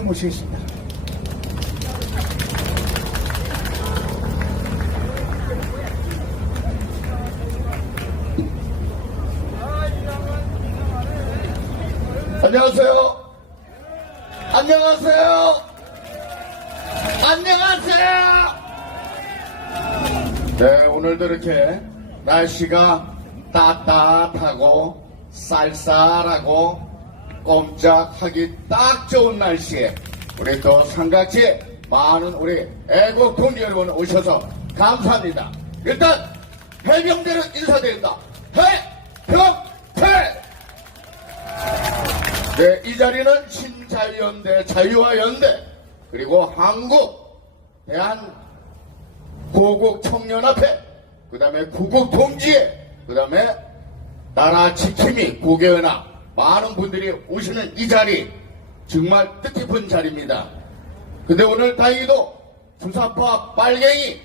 대통령님 모시겠습니다. 안녕하세요. 안녕하세요. 안녕하세요. 네, 오늘도 이렇게 날씨가 따뜻하고 쌀쌀하고 꼼짝하기 딱 좋은 날씨에 우리 또 삼각지에 많은 우리 애국 동지 여러분 오셔서 감사합니다. 일단 해병대로 인사드립니다. 해병대! 네, 이 자리는 신자유연대, 자유화연대, 그리고 한국, 대한 고국청년합회, 그 다음에 구국동지회, 그 다음에 나라 지킴이, 고개연합, 많은 분들이 오시는 이 자리, 정말 뜻깊은 자리입니다. 근데 오늘 다행히도 주사파 빨갱이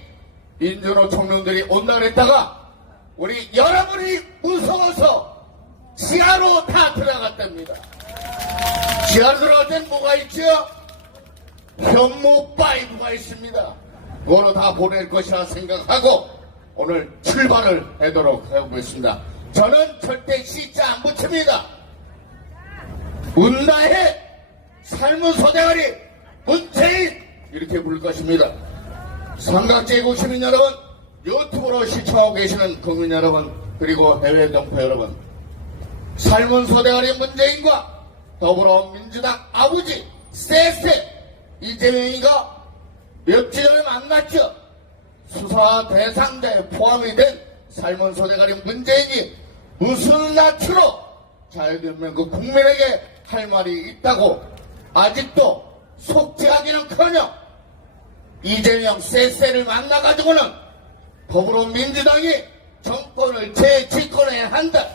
민주노 청년들이 온다 그랬다가 우리 여러분이 무서워서 지하로 다 들어갔답니다. 지하로 들어갈 땐 뭐가 있죠? 현무 파이브가 있습니다. 그거로 다 보낼 것이라 생각하고 오늘 출발을 하도록 하고 있습니다. 저는 절대 시자 안 붙입니다. 문다해 삶은 소대가리 문재인 이렇게 부를 것입니다. 삼각지구 시민 여러분, 유튜브로 시청하고 계시는 국민 여러분, 그리고 해외 동포 여러분, 삶은 소대가리 문재인과 더불어민주당 아버지 쎄쎄 이재명이가 며칠 전에 만났죠. 수사 대상자에 포함이 된 삶은 소대가리 문재인이 무슨 낯으로 자유대한민국 국민에게 할 말이 있다고 아직도 속죄하기는커녕 이재명 쎄쎄를 만나가지고는 더불어민주당이 정권을 재집권해야 한다,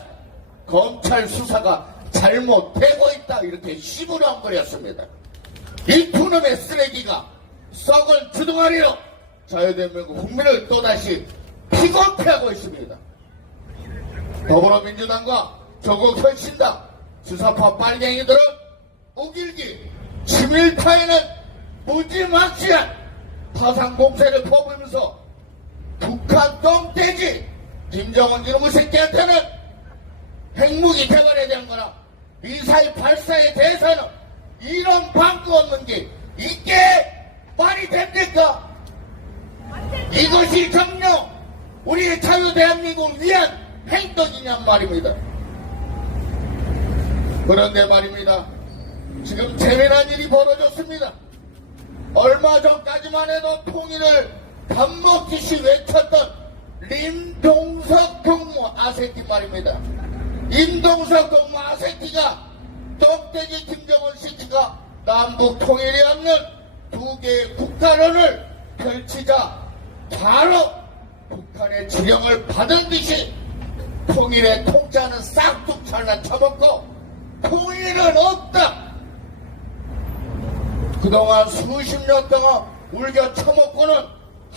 검찰 수사가 잘못되고 있다, 이렇게 시부렁거렸습니다. 이 두 놈의 쓰레기가 썩은 주둥아리로 자유대한민국 국민을 또다시 피곤케하고 있습니다. 더불어민주당과 조국혁신당 주사파 빨갱이들은 우길기 치밀타에는 무지막지한 파상공세를 퍼부으면서 북한 똥돼지 김정은 이놈의 새끼한테는 핵무기 개발에 대한 거나 미사일 발사에 대해서는 이런 방구 없는 게 이게 말이 됩니까? 이것이 정녕 우리 자유 대한민국을 위한 행동이냔 말입니다. 그런데 말입니다, 지금 재미난 일이 벌어졌습니다. 얼마 전까지만 해도 통일을 밥 먹듯이 외쳤던 임동석 경무 아새끼 말입니다. 임동석 경무 아새끼가 똥돼지 김정은 새끼가 남북 통일이 없는 두 개의 국가론을 펼치자 바로 북한의 지령을 받은 듯이 통일의 통짜는 싹둑 잘라 쳐먹고 통일은 없다. 그동안 수십 년 동안 울겨 쳐먹고는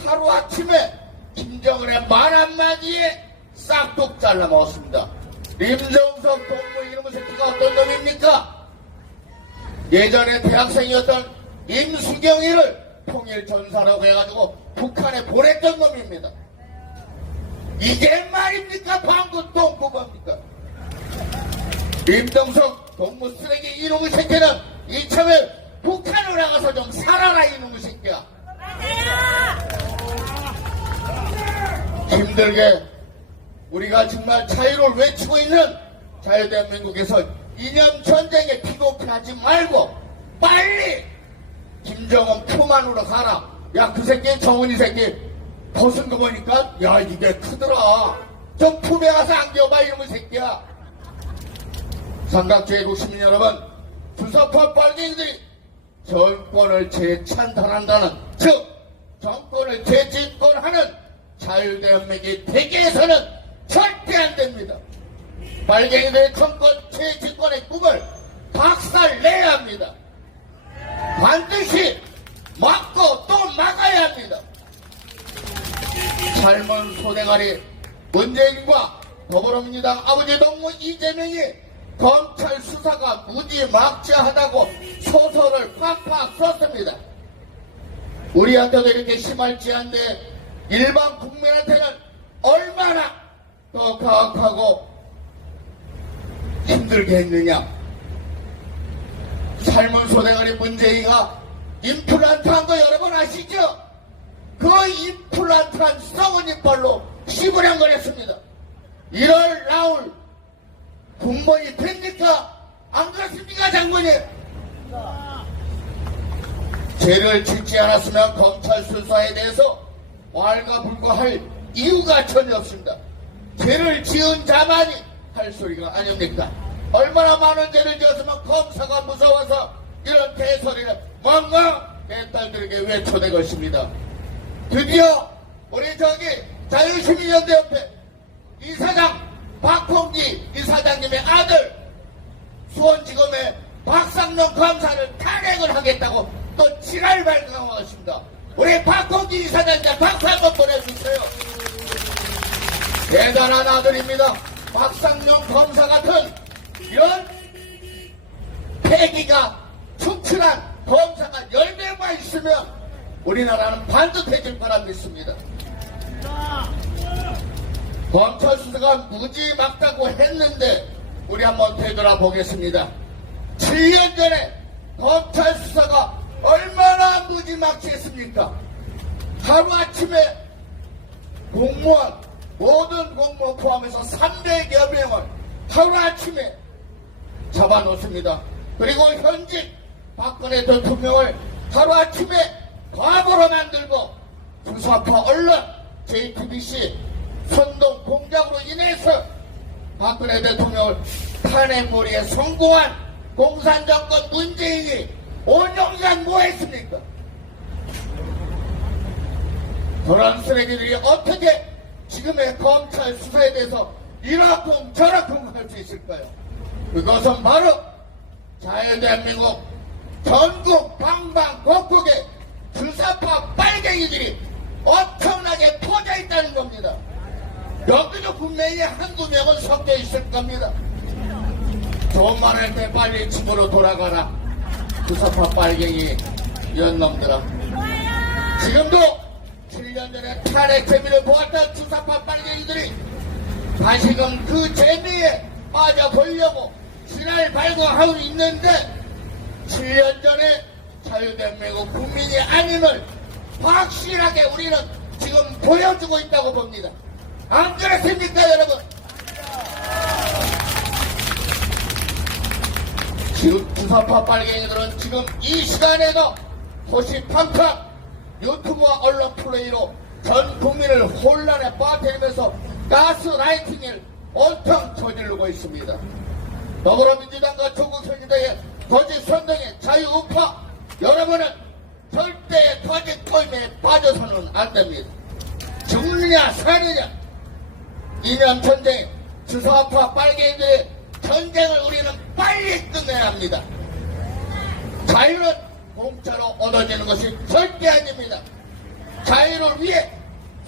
하루아침에 김정은의 말 한마디에 싹둑 잘라 먹었습니다. 임정석 동무 이놈의 새끼가 어떤 놈입니까? 예전에 대학생이었던 임수경이를 통일전사라고 해가지고 북한에 보냈던 놈입니다. 이게 말입니까? 방구 똥구멍입니까? 임정석 동무 쓰레기 이놈의 새끼는 이참에 북한으로 나가서 좀 살아라 이놈의 새끼야. 힘들게 우리가 정말 자유를 외치고 있는 자유대한민국에서 이념 전쟁에 피고피하지 말고 빨리 김정은 표만으로 가라. 야, 그 새끼 정은이 새끼 벗은 거 보니까 야, 이게 크더라. 좀 품에 가서 안겨봐 이놈의 새끼야. 삼각지구 시민 여러분, 주사파 빨갱이들이 정권을 재창탈한다는, 즉 정권을 재집권하는 자유대한민국이 되기위해서는 절대 안 됩니다. 빨갱이들의 정권 재집권의 꿈을 박살내야 합니다. 반드시 막고 또 막아야 합니다. 삶은 소대가리 문재인과 더불어민주당 아버지 동무 이재명이 검찰 수사가 무지막지하다고 소설을 팍팍 우리한테도 이렇게 심할지한데 일반 국민한테는 얼마나 더 가혹하고 힘들게 했느냐. 삶은 소대가리 문재인이가 임플란트 한 거 여러분 아시죠? 그 임플란트 한 썩은 이빨로 시부량거렸습니다. 이럴 나올 군번이 됩니까? 안 그렇습니까, 장군님? 죄를 짓지 않았으면 검찰 수사에 대해서 왈가불가할 이유가 전혀 없습니다. 죄를 지은 자만이 할 소리가 아닙니까? 얼마나 많은 죄를 지었으면 검사가 무서워서 이런 개소리를 멍멍 내 딸들에게 외쳐낼 것입니다. 드디어 우리 자유시민연대협회 이사장 박홍기 이사장님의 아들 수원지검의 박상룡 검사를 탄핵을 하겠다고 또 지랄 발광한 것입니다. 우리 박홍기 이사장님 박수 한번 보내주세요. 대단한 아들입니다. 박상룡 검사 같은 이런 패기가 충출한 검사가 10명만 있으면 우리나라는 반듯해질 거라 믿습니다. 검찰 수사가 무지막다고 했는데 우리 한번 되돌아보겠습니다. 7년 전에 검찰 수사가 얼마나 무지막지했습니까? 하루아침에 공무원, 모든 공무원 포함해서 300여 명을 하루아침에 잡아놓습니다. 그리고 현직 박근혜 대통령을 하루아침에 과거로 만들고 수사파 언론, JTBC 선동 공작으로 인해서 박근혜 대통령을 탄핵몰이에 성공한 공산정권 문재인이 5년간 뭐 했습니까? 그런 쓰레기들이 어떻게 지금의 검찰 수사에 대해서 이러쿵 저러쿵 할 수 있을까요? 그것은 바로 자유대한민국 전국 방방곡곡에 주사파 빨갱이들이 엄청나게 퍼져 있다는 겁니다. 여기도 분명히 한두 명은 섞여 있을 겁니다. 좋은 말 할 때 빨리 집으로 돌아가라. 주사파 빨갱이 연놈들아. 지금도 7년 전에 탄핵 재미를 보았던 주사파 빨갱이들이 다시금 그 재미에 빠져보려고 지랄 발광하고 있는데 7년 전에 자유대한민국 국민이 아님을 확실하게 우리는 지금 보여주고 있다고 봅니다. 안 그렇습니까, 여러분? 주사파 빨갱이들은 지금 이 시간에도 호시팡팡 유튜브와 언론 플레이로 전 국민을 혼란에 빠뜨리면서 가스라이팅을 온통 저지르고 있습니다. 더불어민주당과 조국혁신당의 거짓 선동의 자유우파 여러분은 절대 거짓 토임에 빠져서는 안 됩니다. 죽느냐 사느냐 이념 전쟁 주사파 빨갱이들의 전쟁을 우리는 빨리 끝내야 합니다. 자유는 공짜로 얻어지는 것이 절대 아닙니다. 자유를 위해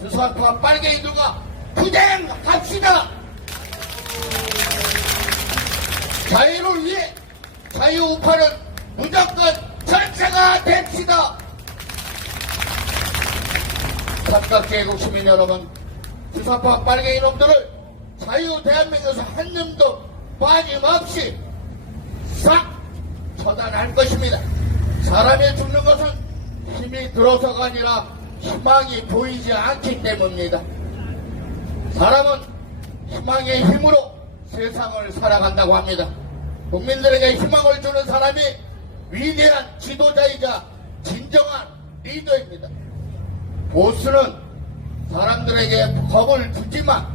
주사파 빨갱이들과 투쟁합시다. 자유를 위해 자유우파는 무조건 전체가 됩시다. 삼각계국 시민 여러분, 주사파 빨갱이 놈들을 자유 대한민국에서 한 놈도 빠짐없이 싹 처단할 것입니다. 사람이 죽는 것은 힘이 들어서가 아니라 희망이 보이지 않기 때문입니다. 사람은 희망의 힘으로 세상을 살아간다고 합니다. 국민들에게 희망을 주는 사람이 위대한 지도자이자 진정한 리더입니다. 보스는 사람들에게 겁을 주지만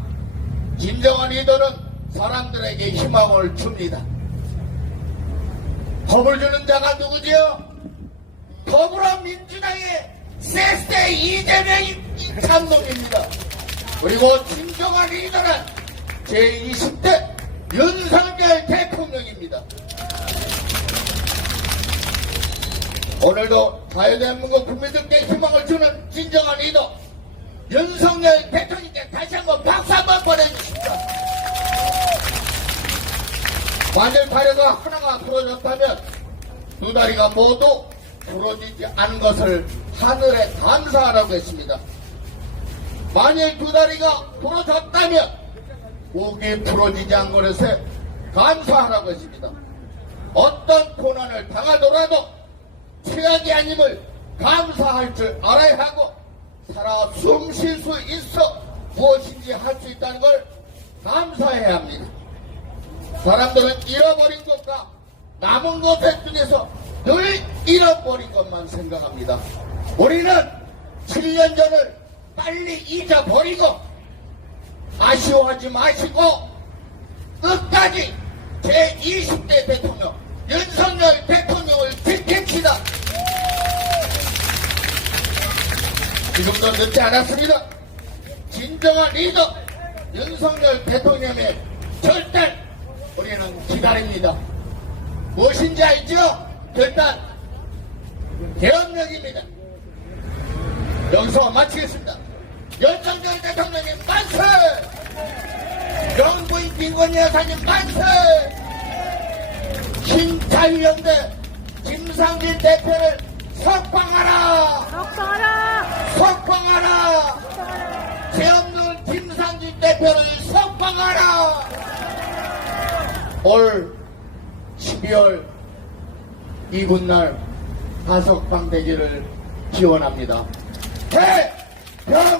진정한 리더는 사람들에게 희망을 줍니다. 겁을 주는 자가 누구지요? 더불어민주당의 쎄쎄 이재명이 참놈입니다. 그리고 진정한 리더는 제20대 윤석열 대통령입니다. 오늘도 자유대한민국 국민들께 희망을 주는 진정한 리더 윤석열 대통령께 다시 한번 박수 한번 보내주십시오. 만일 다리가 하나가 부러졌다면 두 다리가 모두 부러지지 않은 것을 하늘에 감사하라고 했습니다. 만일 두 다리가 부러졌다면 목이 부러지지 않은 것에 감사하라고 했습니다. 어떤 고난을 당하더라도 최악이 아님을 감사할 줄 알아야 하고 살아 숨 쉴 수 있어 무엇인지 할 수 있다는 걸 감사해야 합니다. 사람들은 잃어버린 것과 남은 것 중에서 늘 잃어버린 것만 생각합니다. 우리는 7년 전을 빨리 잊어버리고 아쉬워하지 마시고 끝까지 제20대 대통령 윤석열 대통령을 지킵시다. 지금도 늦지 않았습니다. 진정한 리더 윤석열 대통령의 결단 우리는 기다립니다. 무엇인지 알죠? 결단 개헌령입니다. 여기서 마치겠습니다. 윤석열 대통령님 만세! 영부인 김건희 여사님 만세! 신자유연대 김상진 대표를 석방하라! 석방하라! 석방하라! 죄 없는 김상진 대표를 석방하라! 올 12월 이군날 가석방 되기를 기원합니다. 대평